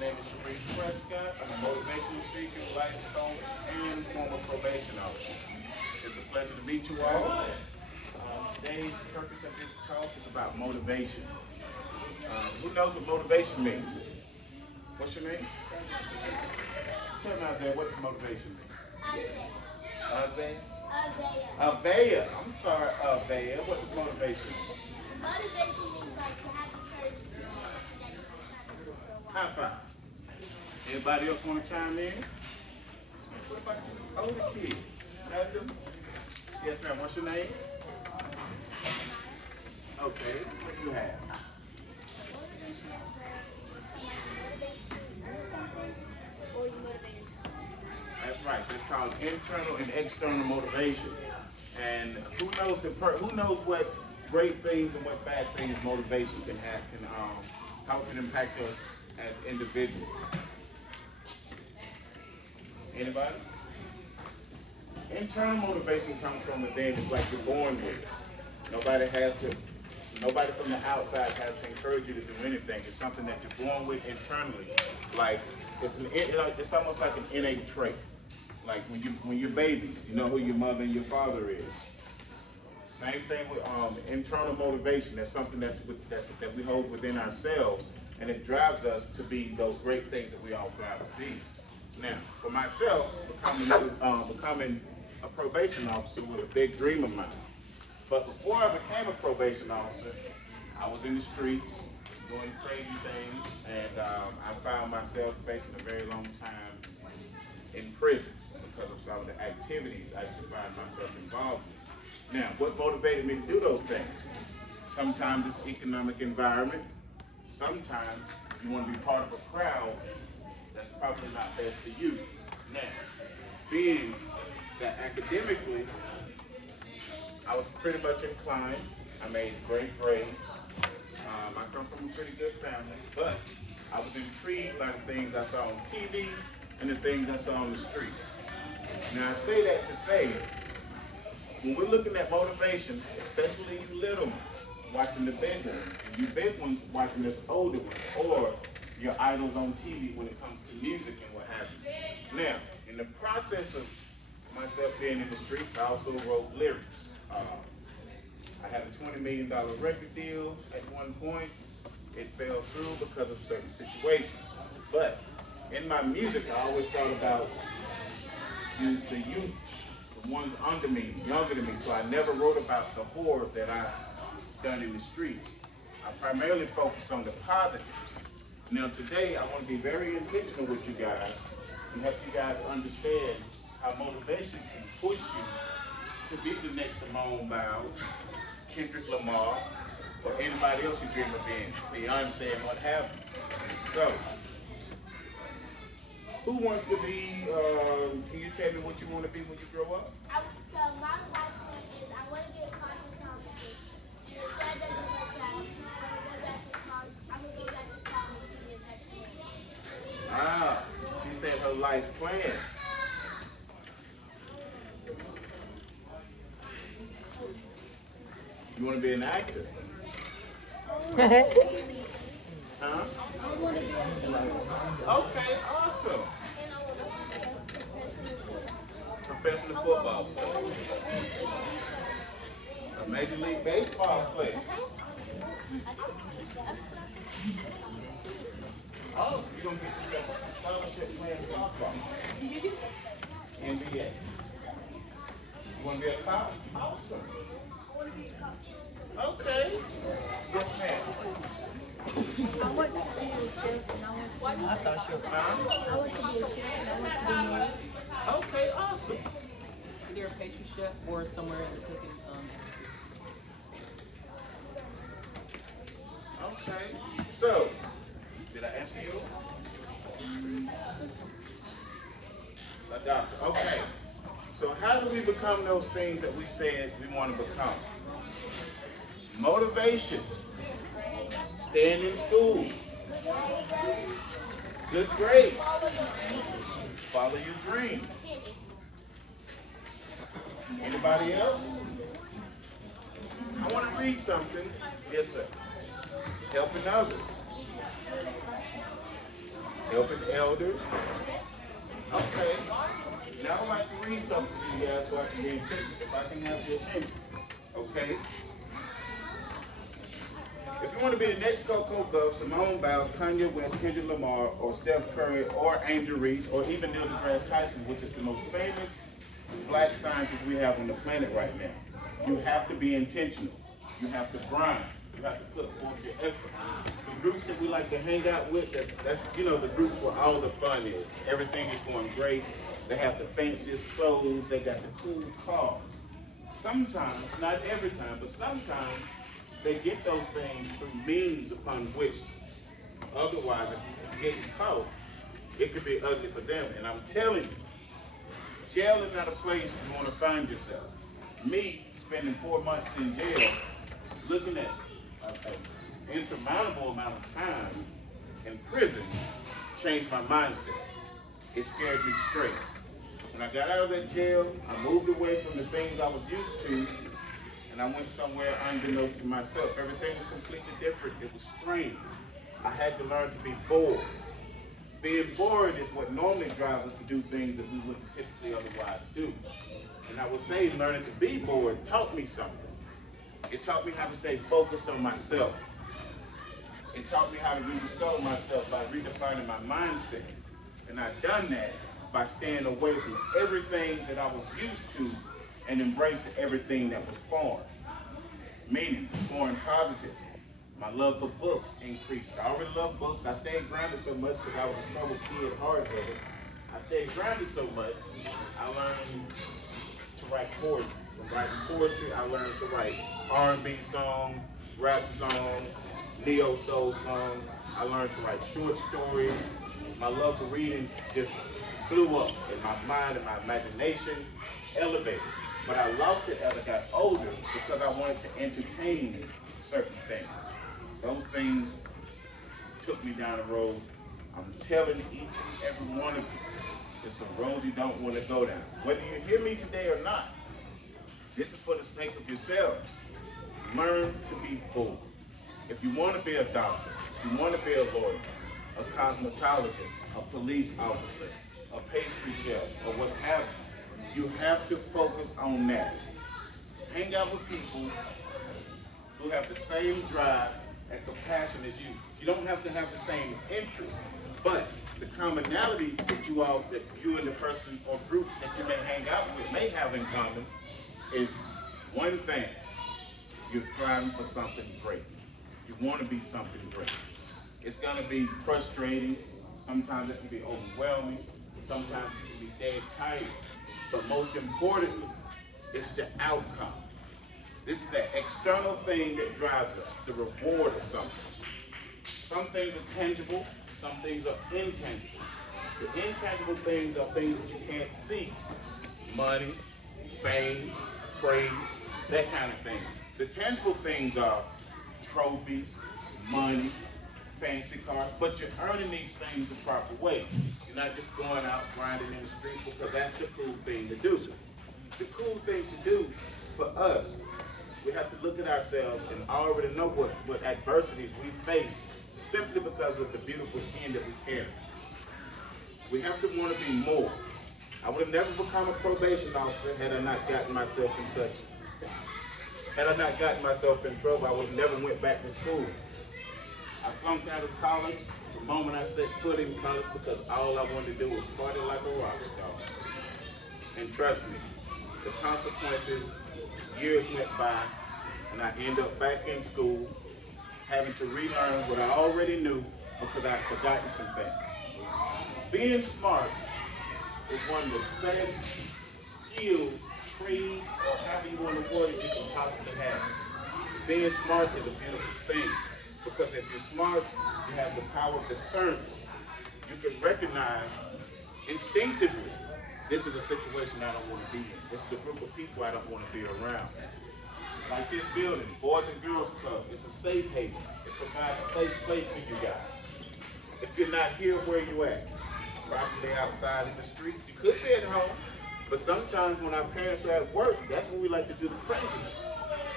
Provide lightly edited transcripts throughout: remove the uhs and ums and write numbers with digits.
name is Chrief Prescott. I'm a motivational speaker, life coach, and former probation officer. It's a pleasure to meet you all. Today's purpose of this talk is about motivation. Who knows what motivation means? What's your name? Tell me, Isaiah, what does motivation mean? Isaiah? Avea. I'm sorry, Avea. What does motivation mean? Motivation means like to have the courage to do it. High five. Anybody else want to chime in? What about you? Older kids? Yes, ma'am. What's your name? Okay. What do you have? That's right. That's called internal and external motivation. And who knows what great things and what bad things motivation can have, how it can impact us as individuals. Anybody? Internal motivation comes from within. It's like you're born with it. Nobody from the outside has to encourage you to do anything. It's something that you're born with internally. Like it's almost like an innate trait. Like when you're babies, you know who your mother and your father is. Same thing with internal motivation. That's something that we hold within ourselves, and it drives us to be those great things that we all strive to be. Now, for myself, becoming a probation officer was a big dream of mine. But before I became a probation officer, I was in the streets doing crazy things, and I found myself facing a very long time in prison because of some of the activities I used to find myself involved in. Now, what motivated me to do those things? Sometimes it's economic environment. Sometimes you want to be part of a crowd that's probably not best for you. Now, being that academically, I was pretty much inclined. I made great grades. I come from a pretty good family, but I was intrigued by the things I saw on TV and the things I saw on the streets. Now, I say that to say, when we're looking at motivation, especially you little ones watching the big ones, and you big ones watching this older ones, or your idols on TV when it comes to music and what have you. Now, in the process of myself being in the streets, I also wrote lyrics. I had a $20 million record deal at one point. It fell through because of certain situations. But in my music, I always thought about the youth, the ones under me, younger than me, so I never wrote about the horrors that I've done in the streets. I primarily focus on the positives. Now today, I want to be very intentional with you guys and help you guys understand how motivation can push you to be the next Simone Biles, Kendrick Lamar, or anybody else you dream of being, Beyonce and what have you. So, who wants to be, can you tell me what you want to be when you grow up? So my life plan is I want to be a cosmetologist. If that doesn't work out, I'm going to go back to college and be a veterinarian. Ah, she said her life's plan. You want to be an actor? Huh? I want to be a Okay, awesome. Professional football player. A Major League Baseball player. Oh, you're going to get yourself a scholarship playing softball. NBA. You want to be a cop? Awesome. Okay. Yes, ma'am. I want to be a chef and I want to be I thought she was I want to be a chef and I want to be married. Okay, awesome. either a pastry chef or somewhere in the cooking Okay. So, did I answer you? A doctor. Okay. So how do we become those things that we said we want to become? Motivation. Staying in school. Good grades. Follow your dream. Anybody else? I want to read something. Yes, sir. Helping others. helping elders. Okay. Now I'd like to read something to you guys so I can be attention. If I can have your attention. Okay. If you want to be the next Coco Gauff, Simone Biles, Kanye West, Kendrick Lamar, or Steph Curry, or Angel Reese, or even Neil deGrasse Tyson, which is the most famous black scientist we have on the planet right now, you have to be intentional. You have to grind. You have to put forth your effort. The groups that we like to hang out with, that's the groups where all the fun is. Everything is going great. They have the fanciest clothes. They got the cool cars. Sometimes, not every time, but sometimes, they get those things through means upon which otherwise, if you get caught, it could be ugly for them. And I'm telling you, jail is not a place you want to find yourself. Me spending 4 months in jail, looking at an insurmountable amount of time in prison, changed my mindset. It scared me straight. When I got out of that jail, I moved away from the things I was used to, and I went somewhere unbeknownst to myself. Everything was completely different. It was strange. I had to learn to be bored. Being bored is what normally drives us to do things that we wouldn't typically otherwise do. And I would say learning to be bored taught me something. It taught me how to stay focused on myself. It taught me how to rediscover myself by redefining my mindset. And I've done that by staying away from everything that I was used to and embraced everything that was foreign. Meaning, foreign positive. My love for books increased. I already love books. I stayed grounded so much because I was a troubled kid, hard-headed. I stayed grounded so much, I learned to write poetry. From writing poetry, I learned to write R&B songs, rap songs, neo-soul songs. I learned to write short stories. My love for reading just blew up in my mind and my imagination, elevated. But I lost it as I got older because I wanted to entertain certain things. Those things took me down a road. I'm telling each and every one of you, it's a road you don't want to go down. Whether you hear me today or not, this is for the sake of yourself. Learn to be bold. If you want to be a doctor, if you want to be a lawyer, a cosmetologist, a police officer, a pastry chef, or what have you, you have to focus on that. Hang out with people who have the same drive and compassion as you. You don't have to have the same interests, but the commonality that you and the person or group that you may hang out with may have in common is one thing. You're striving for something great. You want to be something great. It's going to be frustrating. Sometimes it can be overwhelming. Sometimes it can be dead tired. But most importantly, it's the outcome. This is an external thing that drives us, the reward of something. Some things are tangible, some things are intangible. The intangible things are things that you can't see. Money, fame, praise, that kind of thing. The tangible things are trophies, money, fancy cars, but you're earning these things the proper way. You're not just going out grinding in the street because that's the cool thing to do. The cool thing to do for us, we have to look at ourselves and already know what adversities we face simply because of the beautiful skin that we carry. We have to want to be more. I would have never become a probation officer had I not gotten myself in such. Had I not gotten myself in trouble, I would have never went back to school. I flunked out of college the moment I set foot in college because all I wanted to do was party like a rock star. And trust me, the consequences, years went by, and I end up back in school, having to relearn what I already knew because I had forgotten some things. Being smart is one of the best skills, trades, or however you want to word it, you can possibly have. Being smart is a beautiful thing because if you're smart, you have the power of discernment. You can recognize instinctively, this is a situation I don't want to be in. This is a group of people I don't want to be around. Like this building, Boys and Girls Club, it's a safe haven. It provides a safe place for you guys. If you're not here, where you at? Probably outside in the street. You could be at home, but sometimes when our parents are at work, that's when we like to do the craziness.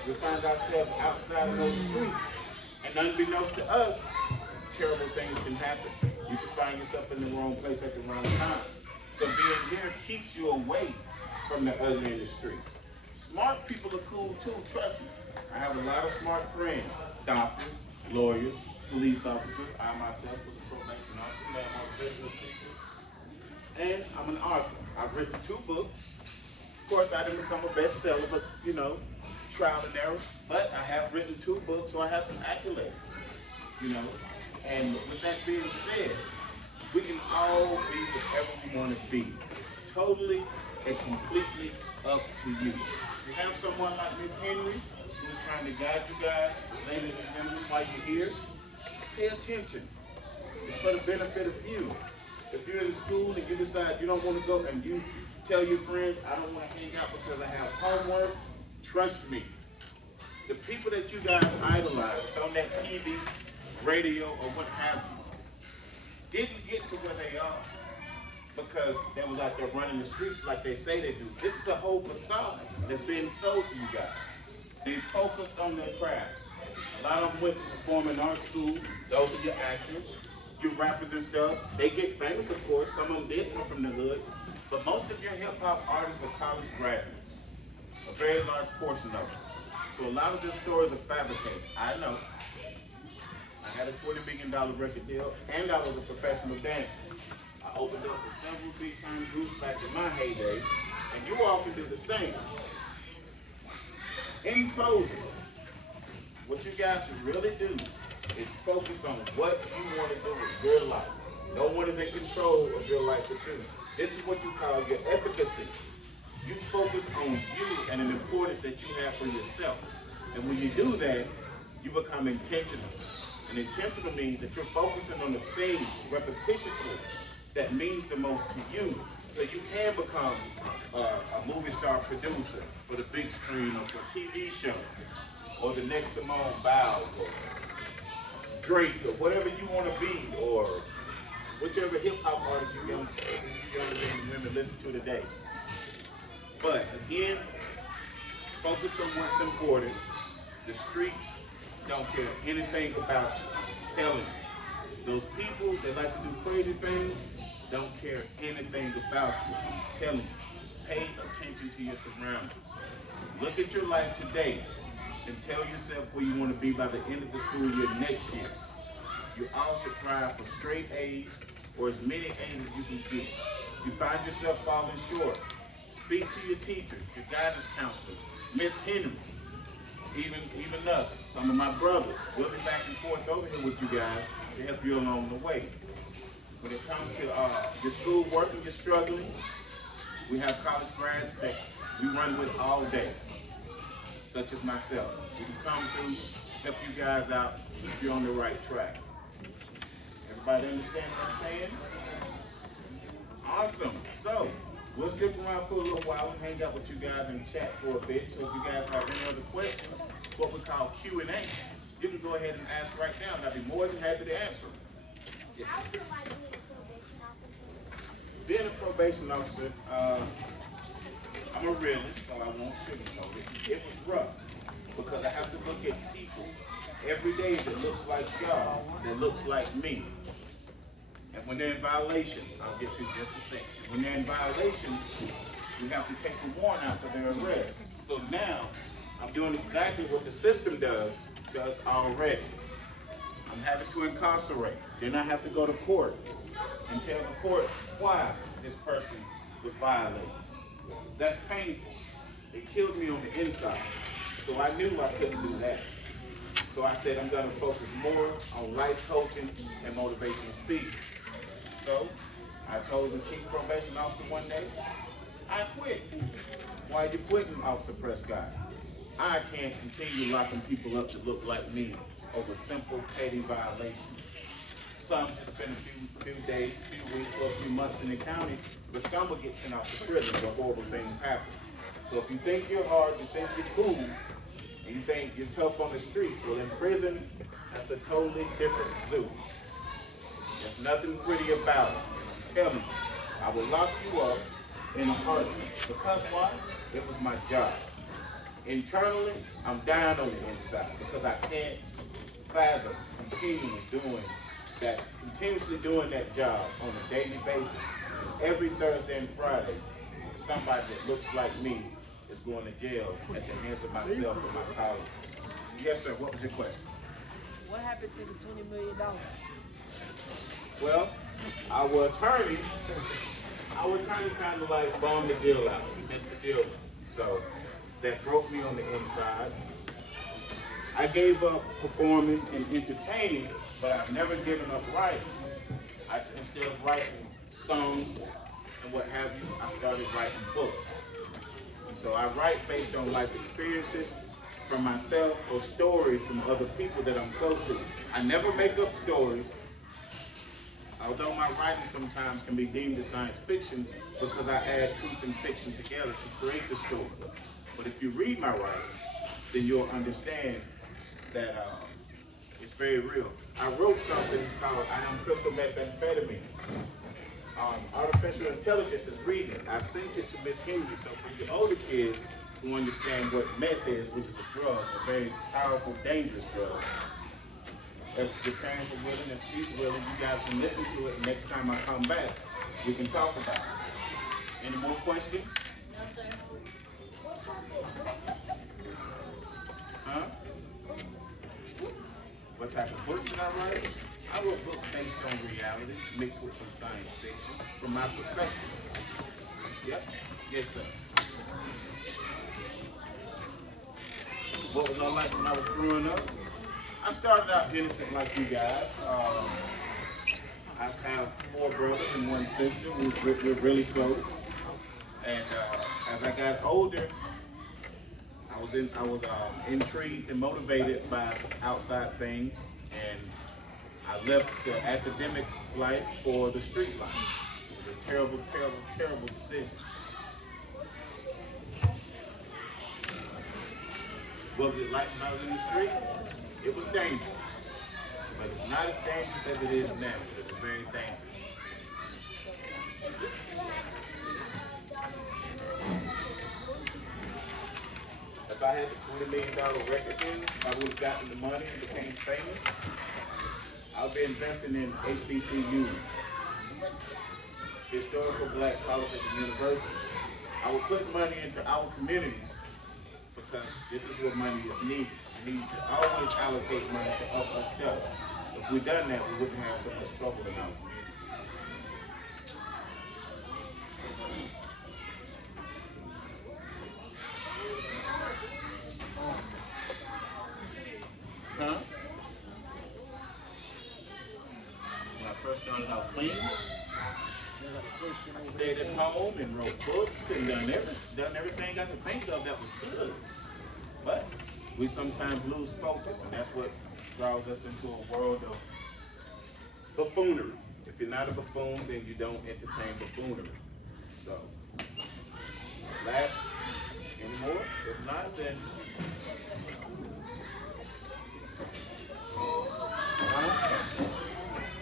We find ourselves outside of those streets, and unbeknownst to us, terrible things can happen. You can find yourself in the wrong place at the wrong time. So being here keeps you away from the ugly in the streets. Smart people are cool too, trust me. I have a lot of smart friends, doctors, lawyers, police officers. I myself was a probation officer, man, I'm a business teacher. And I'm an author. I've written 2 books. Of course, I didn't become a bestseller, but you know, trial and error. But I have written 2 books, so I have some accolades. You know, and with that being said, we can all be whatever we want to be. It's totally and completely up to you. You have someone like Miss Henry who's trying to guide you guys, ladies and gentlemen, while you're here. Pay attention. It's for the benefit of you. If you're in school and you decide you don't want to go and you tell your friends, I don't want to hang out because I have homework, trust me. The people that you guys idolize on that TV, radio, or what have you, didn't get to where they are because they was out there running the streets like they say they do. This is a whole facade that's being sold to you guys. They focused on their craft. A lot of them went to perform in art school. Those are your actors, your rappers and stuff. They get famous, of course. Some of them did come from the hood. But most of your hip-hop artists are college graduates. A very large portion of them. So a lot of their stories are fabricated. I know. I had a $20 million record deal, and I was a professional dancer. I opened up for several big-time groups back in my heyday, and you all can do the same. In closing, what you guys should really do is focus on what you want to do with your life. No one is in control of your life but you. This is what you call your efficacy. You focus on you and the importance that you have for yourself. And when you do that, you become intentional. And intentional means that you're focusing on the things repetitiously that means the most to you. So you can become a movie star producer for the big screen or for TV shows, or the next Simone Biles, or Drake, or whatever you want to be, or whichever hip hop artist you young men and women listen to today. But again, focus on what's important. The streets don't care anything about you. I'm telling you. Those people that like to do crazy things don't care anything about you. I'm telling you. Pay attention to your surroundings. Look at your life today and tell yourself where you want to be by the end of the school year next year. You all should strive for straight A's or as many A's as you can get. If you find yourself falling short, speak to your teachers, your guidance counselors, Miss Henry, even us, some of my brothers. We'll be back and forth over here with you guys to help you along the way. When it comes to your school work and you're struggling, we have college grads that we run with all day, such as myself. We can come through, help you guys out, keep you on the right track. Everybody understand what I'm saying? Awesome. So, we'll stick around for a little while and hang out with you guys and chat for a bit. So if you guys have any other questions, what we call Q&A, you can go ahead and ask right now, and I'll be more than happy to answer them. Yeah. I feel like Being a probation officer, I'm a realist, so I won't sugarcoat it. It was rough because I have to look at people every day that looks like y'all, that looks like me. And when they're in violation, I'll get to just a second. When they're in violation, we have to take a warrant out for their arrest. So now, I'm doing exactly what the system does to us already. I'm having to incarcerate. Then I have to go to court and tell the court why this person was violated. That's painful. It killed me on the inside. So I knew I couldn't do that. So I said I'm going to focus more on life coaching and motivational speaking. So I told the chief probation officer one day, I quit. Why are you quitting, Officer Prescott? I can't continue locking people up that look like me over simple petty violations. Some just spend a few days, few weeks, or a few months in the county, but some will get sent off to prison where horrible things happen. So if you think you're hard, you think you're cool, and you think you're tough on the streets, well in prison, that's a totally different zoo. There's nothing pretty about it. I'm telling you, I will lock you up in a heartbeat. Because why? It was my job. Internally, I'm dying on the inside because I can't fathom continuing doing that continuously doing that job on a daily basis. Every Thursday and Friday, somebody that looks like me is going to jail at the hands of myself and my colleagues. Yes, sir. What was your question? What happened to the $20 million? Well, our attorney kind of like bummed the deal out. He missed the deal. So that broke me on the inside. I gave up performing and entertaining, but I've never given up writing. Instead of writing songs and what have you, I started writing books. And so I write based on life experiences from myself or stories from other people that I'm close to. I never make up stories, although my writing sometimes can be deemed as science fiction because I add truth and fiction together to create the story. But if you read my writing, then you'll understand that it's very real. I wrote something called I Am Crystal Methamphetamine. Artificial intelligence is reading it. I sent it to Miss Henry, so for the older kids who understand what meth is, which is a drug, a very powerful, dangerous drug. If your parents are willing, if she's willing, you guys can listen to it, and next time I come back, we can talk about it. Any more questions? No, sir. Huh? What type of books did I write? I wrote books based on reality, mixed with some science fiction, from my perspective. Yep. Yes, sir. What was I like when I was growing up? I started out innocent like you guys. I have 4 brothers and 1 sister. We're really close. And as I got older, I was intrigued and motivated by outside things, and I left the academic life for the street life. It was a terrible, terrible, terrible decision. What was it like when I was in the street? It was dangerous, but it's not as dangerous as it is now. It was very dangerous. If I had the $20 million record deal, I would have gotten the money and became famous. I would be investing in HBCUs, historical black colleges and universities. I would put money into our communities because this is where money is needed. We need to always allocate money to uplift us. If we'd done that, we wouldn't have so much trouble in our community. Huh? When I first started out cleaning, I stayed at home and wrote books and done everything I could think of that was good. But we sometimes lose focus, and that's what draws us into a world of buffoonery. If you're not a buffoon, then you don't entertain buffoonery. So, last, any more? If not, then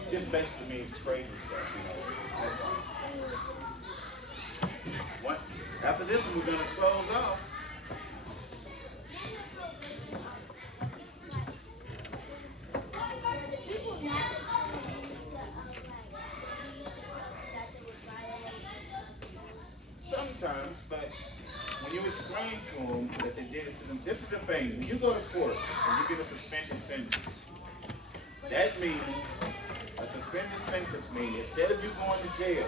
just basically means crazy stuff, you know. That's all. After this one, we're gonna close off. Sometimes, but when you explain to them that they did it to them, this is the thing. When you go to court and you get a suspended sentence, that means a suspended sentence means instead of you going to jail,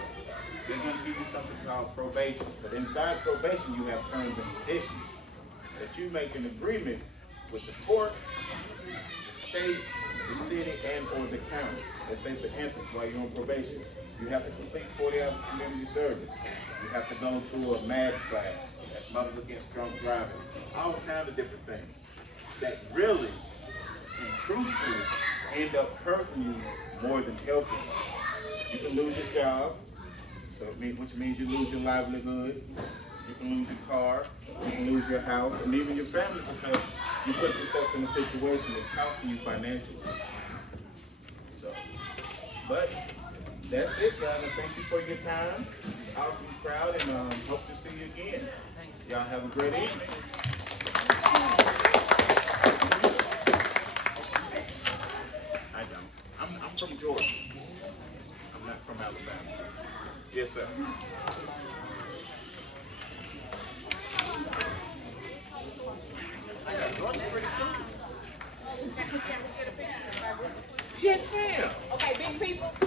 they're going to give you something called probation. But inside probation, you have terms and conditions that you make an agreement with the court, the state, the city, and or the county. Let's say, for instance, while you're on probation, you have to complete 40 hours of community service. You have to go to a math class, that's Mothers Against Drunk Driving, all kinds of different things that really and truthfully end up hurting you more than helping you. You can lose your job, which means you lose your livelihood. You can lose your car, you can lose your house, and even your family because you put yourself in a situation that's costing you financially. So, but that's it, guys. And thank you for your time. Awesome crowd, and hope to see you again. Y'all have a great evening. I don't. I'm from Georgia. I'm not from Alabama. Yes, sir. I got Georgia pretty cool. Can we get a picture? Yes, ma'am. Okay, big people.